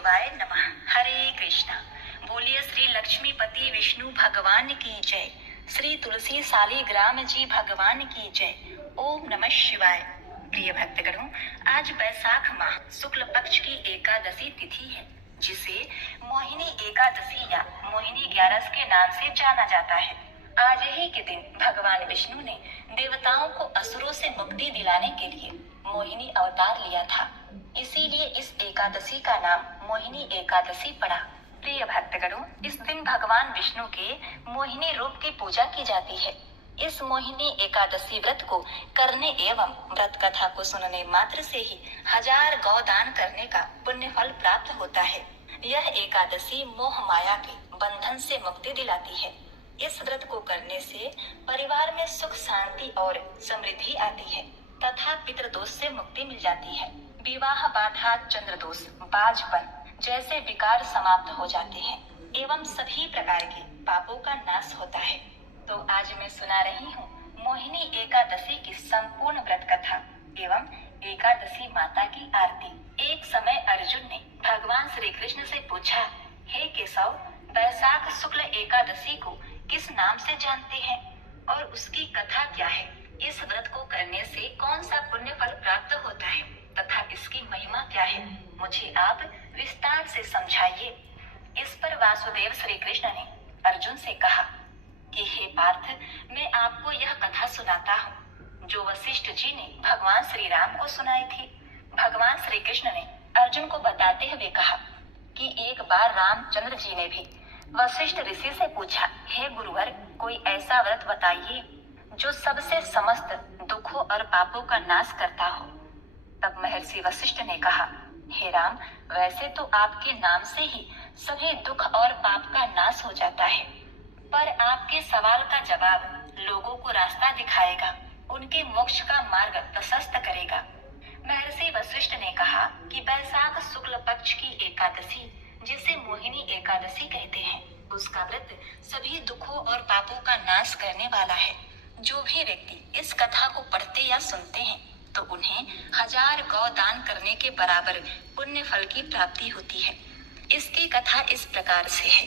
शिवाय नमः। हरे कृष्णा। बोलिए श्री लक्ष्मीपति विष्णु भगवान की जय। श्री तुलसी सालीग्राम जी भगवान की जय। ओम नमः शिवाय। प्रिय भक्तगणों, आज वैशाख माह शुक्ल पक्ष की एकादशी तिथि है, जिसे मोहिनी एकादशी या मोहिनी ग्यारस के नाम से जाना जाता है। आज ही के दिन भगवान विष्णु ने देवताओं को असुरों से मुक्ति दिलाने के लिए मोहिनी अवतार लिया था। इसीलिए इस एकादशी का नाम मोहिनी एकादशी पड़ा। प्रिय भक्तगणों, इस दिन भगवान विष्णु के मोहिनी रूप की पूजा की जाती है। इस मोहिनी एकादशी व्रत को करने एवं व्रत कथा को सुनने मात्र से ही 1000 गौदान करने का पुण्य फल प्राप्त होता है। यह एकादशी मोह माया के बंधन से मुक्ति दिलाती है। इस व्रत को करने से परिवार में सुख शांति और समृद्धि आती है तथा पितृदोष से मुक्ति मिल जाती है। विवाह बाधा, चंद्र दोष, बाजपन जैसे विकार समाप्त हो जाते हैं एवं सभी प्रकार के पापों का नाश होता है। तो आज मैं सुना रही हूँ मोहिनी एकादशी की संपूर्ण व्रत कथा एवं एकादशी माता की आरती। एक समय अर्जुन ने भगवान श्री कृष्ण से पूछा, हे केशव, वैशाख शुक्ल एकादशी को किस नाम से जानते हैं और उसकी कथा क्या है? इस व्रत को करने से कौन सा पुण्य फल प्राप्त होता है तथा इसकी महिमा क्या है? मुझे आप विस्तार से समझाइए। इस पर वासुदेव श्री कृष्ण ने अर्जुन से कहा कि हे पार्थ, मैं आपको यह कथा सुनाता हूँ जो वशिष्ठ जी ने भगवान श्री राम को सुनाई थी। भगवान श्री कृष्ण ने अर्जुन को बताते हुए कहा कि एक बार रामचंद्र जी ने भी वशिष्ठ ऋषि से पूछा, हे गुरुवर, कोई ऐसा व्रत बताइए जो सबसे समस्त दुखों और पापों का नाश करता हो। तब महर्षि वशिष्ठ ने कहा, हे राम, वैसे तो आपके नाम से ही सभी दुख और पाप का नाश हो जाता है, पर आपके सवाल का जवाब लोगों को रास्ता दिखाएगा, उनके मोक्ष का मार्ग प्रशस्त करेगा। महर्षि वशिष्ठ ने कहा कि वैशाख शुक्ल पक्ष की एकादशी, जिसे मोहिनी एकादशी कहते हैं, उसका व्रत सभी दुखों और पापों का नाश करने वाला है। जो भी व्यक्ति इस कथा को पढ़ते या सुनते हैं तो उन्हें 1000 गौ दान करने के बराबर पुण्य फल की प्राप्ति होती है। इसकी कथा इस प्रकार से है।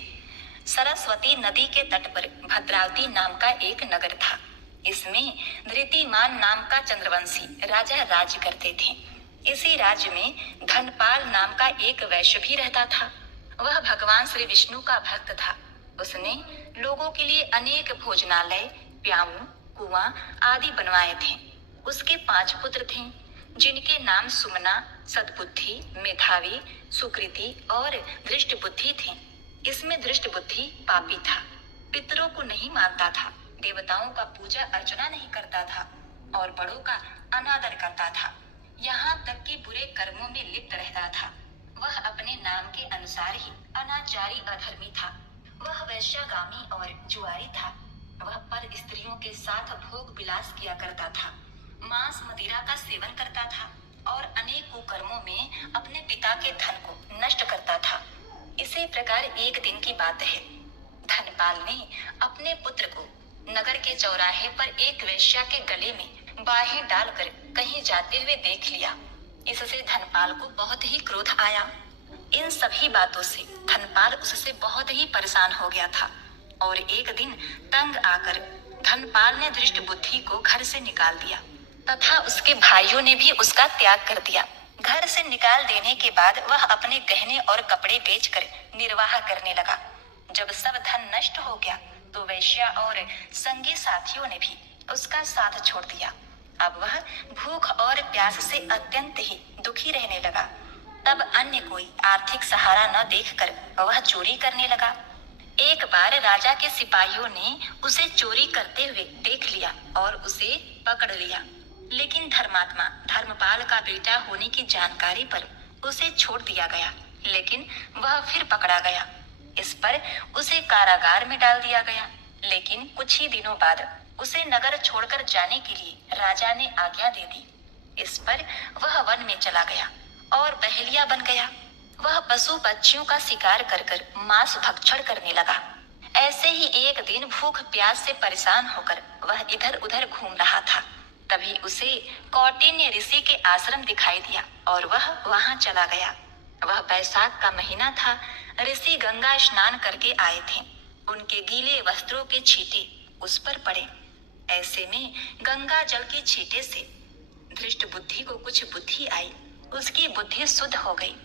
सरस्वती नदी के तट पर भद्रावती नाम का एक नगर था। इसमें धृतिमान नाम का चंद्रवंशी राजा राज्य करते थे। इसी राज्य में धनपाल नाम का एक वैश्य भी रहता था। वह भगवान श्री विष्णु का भक्त था। उसने लोगों के लिए अनेक भोजनालय, प्याऊ, कुआं आदि बनवाए थे। उसके 5 पुत्र थे, जिनके नाम सुमना, सद्बुद्धि, मेधावी, सुकृति और दृष्ट बुद्धि थे। इसमें दृष्ट बुद्धि पापी था, पितरों को नहीं मानता था, देवताओं का पूजा अर्चना नहीं करता था और बड़ों का अनादर करता था। यहाँ तक कि बुरे कर्मों में लिप्त रहता था। वह अपने नाम के अनुसार ही अनाचारी अधर्मी था। वह वैश्यागामी और जुआरी था। वह पर स्त्रियों के साथ भोग विलास किया करता था, मांस मदिरा का सेवन करता था और अनेक कुकर्मों में अपने पिता के धन को नष्ट करता था। इसी प्रकार एक दिन की बात है, धनपाल ने अपने पुत्र को नगर के चौराहे पर एक वेश्या के गले में बाहें डालकर कहीं जाते हुए देख लिया। इससे धनपाल को बहुत ही क्रोध आया। इन सभी बातों से धनपाल उससे बहुत ही परेशान हो गया था और एक दिन तंग आकर धनपाल ने दृष्ट बुद्धि को घर से निकाल दिया तथा उसके भाइयों ने भी उसका त्याग कर दिया। घर से निकाल देने के बाद वह अपने गहने और कपड़े बेचकर निर्वाह करने लगा। जब सब धन नष्ट हो गया तो वैश्या और संगी साथियों ने भी उसका साथ छोड़ दिया। अब वह भूख और प्यास से अत्यंत ही दुखी रहने लगा। तब अन्य कोई आर्थिक सहारा न देखकर वह चोरी करने लगा। एक बार राजा के सिपाहियों ने उसे चोरी करते हुए देख लिया और उसे पकड़ लिया, लेकिन धर्मात्मा धर्मपाल का बेटा होने की जानकारी पर उसे छोड़ दिया गया, लेकिन वह फिर पकड़ा गया। इस पर उसे कारागार में डाल दिया गया, लेकिन कुछ ही दिनों बाद उसे नगर छोड़कर जाने के लिए राजा ने आज्ञा दे दी। इस पर वह वन में चला गया और पहेलिया बन गया। वह पशु पक्षियों का शिकार कर मांस भक्षण करने लगा। ऐसे ही एक दिन भूख प्यास से परेशान होकर वह इधर उधर घूम रहा था। तभी उसे कौटिन्य ऋषि के आश्रम दिखाई दिया और वह वहां चला गया। वह बैसाख का महीना था। ऋषि गंगा स्नान करके आए थे। उनके गीले वस्त्रों के छींटे उस पर पड़े। ऐसे में गंगा जल के छींटे से धृष्ट बुद्धि को कुछ बुद्धि आई। उसकी बुद्धि शुद्ध हो गई।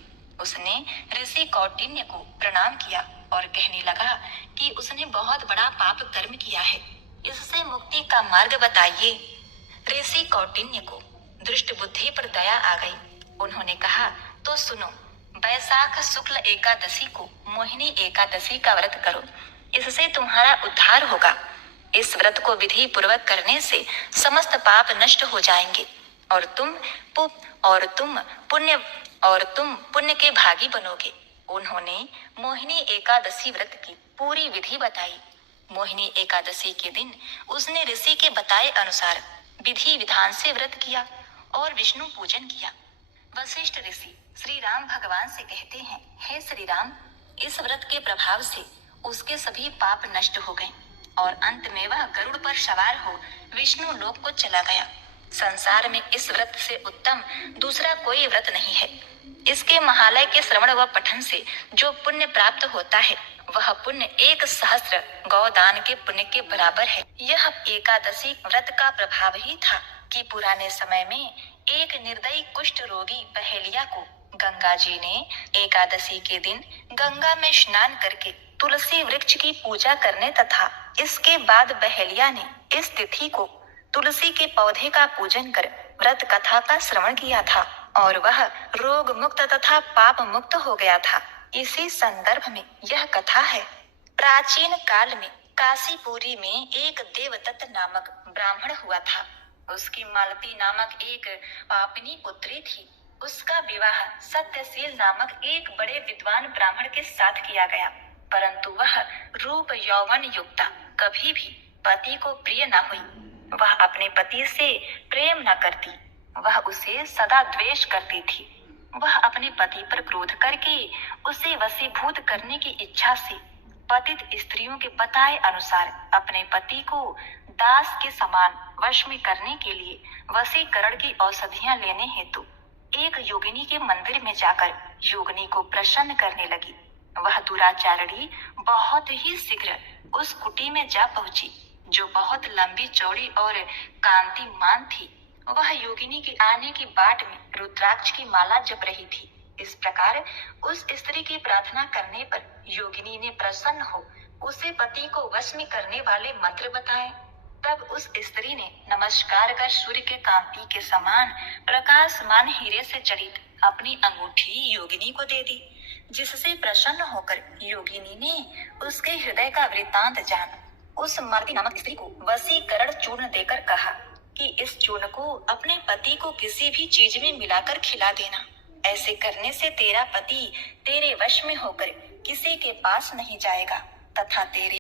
उसने ऋषि कौटिन्य को प्रणाम किया और कहने लगा कि उसने बहुत बड़ा पाप कर्म किया है, इससे मुक्ति का मार्ग बताइए। ऋषि कौटिन्य को दृष्ट बुद्धि पर दया आ गई। उन्होंने कहा, तो सुनो, बैसाख शुक्ल एकादशी को मोहिनी एकादशी का व्रत करो, इससे तुम्हारा उद्धार होगा। इस व्रत को विधि पूर्वक करने से समस्त पाप नष्ट हो जाएंगे और तुम पुण्य के भागी बनोगे। उन्होंने मोहिनी एकादशी व्रत की पूरी विधि बताई। मोहिनी एकादशी के दिन उसने ऋषि के बताए अनुसार विधि विधान से व्रत किया और विष्णु पूजन किया। वशिष्ठ ऋषि श्री राम भगवान से कहते हैं, हे श्री राम, इस व्रत के प्रभाव से उसके सभी पाप नष्ट हो गए और अंत में वह गरुड़ पर सवार हो विष्णु लोक को चला गया। संसार में इस व्रत से उत्तम दूसरा कोई व्रत नहीं है। इसके महालय के श्रवण व पठन से जो पुण्य प्राप्त होता है, वह पुण्य 1,000 गौदान के पुण्य के बराबर है। यह एकादशी व्रत का प्रभाव ही था कि पुराने समय में एक निर्दयी कुष्ठ रोगी बहेलिया को गंगा जी ने एकादशी के दिन गंगा में स्नान करके तुलसी वृक्ष की पूजा करने तथा इसके बाद बहेलिया ने इस तिथि को तुलसी के पौधे का पूजन कर व्रत कथा का श्रवण किया था और वह रोग मुक्त तथा पाप मुक्त हो गया था। इसी संदर्भ में यह कथा है। प्राचीन काल में काशीपुरी में एक देवदत्त नामक ब्राह्मण हुआ था। उसकी मालती नामक एक पापिनी पुत्री थी। उसका विवाह सत्यशील नामक एक बड़े विद्वान ब्राह्मण के साथ किया गया, परंतु वह रूप यौवन युक्ता कभी भी पति को प्रिय न हुई। वह अपने पति से प्रेम न करती, वह उसे सदा द्वेष करती थी। वह अपने पति पर क्रोध करके उसे वशीभूत करने की इच्छा से पतित स्त्रियों के बताए अनुसार अपने पति को दास के समान वश में करने के लिए वशीकरण की औषधियां लेने हेतु एक योगिनी के मंदिर में जाकर योगिनी को प्रसन्न करने लगी। वह दुराचारणी बहुत ही शीघ्र उस कुटी में जा पहुंची, जो बहुत लंबी चौड़ी और कांतिमान थी। वह योगिनी के आने की बाट में रुद्राक्ष की माला जप रही थी। इस प्रकार उस स्त्री की प्रार्थना करने पर योगिनी ने प्रसन्न हो उसे पति को वश में करने वाले मंत्र बताए। तब उस स्त्री ने नमस्कार कर सूर्य के कांति के समान प्रकाशमान हीरे से जड़ित अपनी अंगूठी योगिनी को दे दी, जिससे प्रसन्न होकर योगिनी ने उसके हृदय का वृत्तांत जान उस मालती नामक स्त्री को वशीकरण चूर्ण देकर कहा कि इस चूर्ण को अपने पति को किसी भी चीज में मिलाकर खिला देना। ऐसे करने से तेरा पति तेरे वश में होकर किसी के पास नहीं जाएगा तथा तेरे